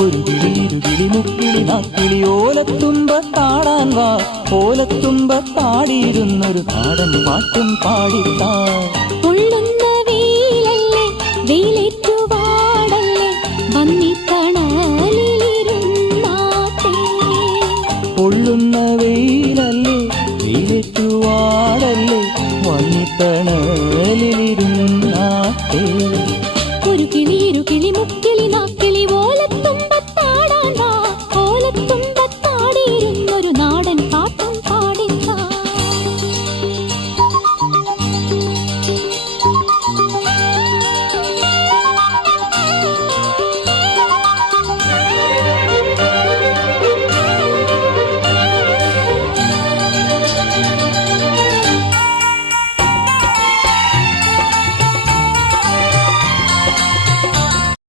ഒരു കിളി ഇരുകിളി മുക്കിളി നാക്കിളി ഓലത്തുമ്പത്താടാൻ വാ, ഓലത്തുമ്പത്താടിയിരുന്നൊരു നാടൻ പാട്ടും പാടിത്താ. പൊള്ളുന്ന വെയിലല്ലേ വെയിലേറ്റു വാടല്ലേ വന്നിത്തണലിരുന്നാട്ടെ. പൊള്ളുന്ന വെയിലല്ലേ വെയിലേറ്റു വാടല്ലേ വന്നിത്തണലിരുന്നാട്ടെ. ഒരു കിളി ഇരു കിളി മുക്കിളി നാക്കിളി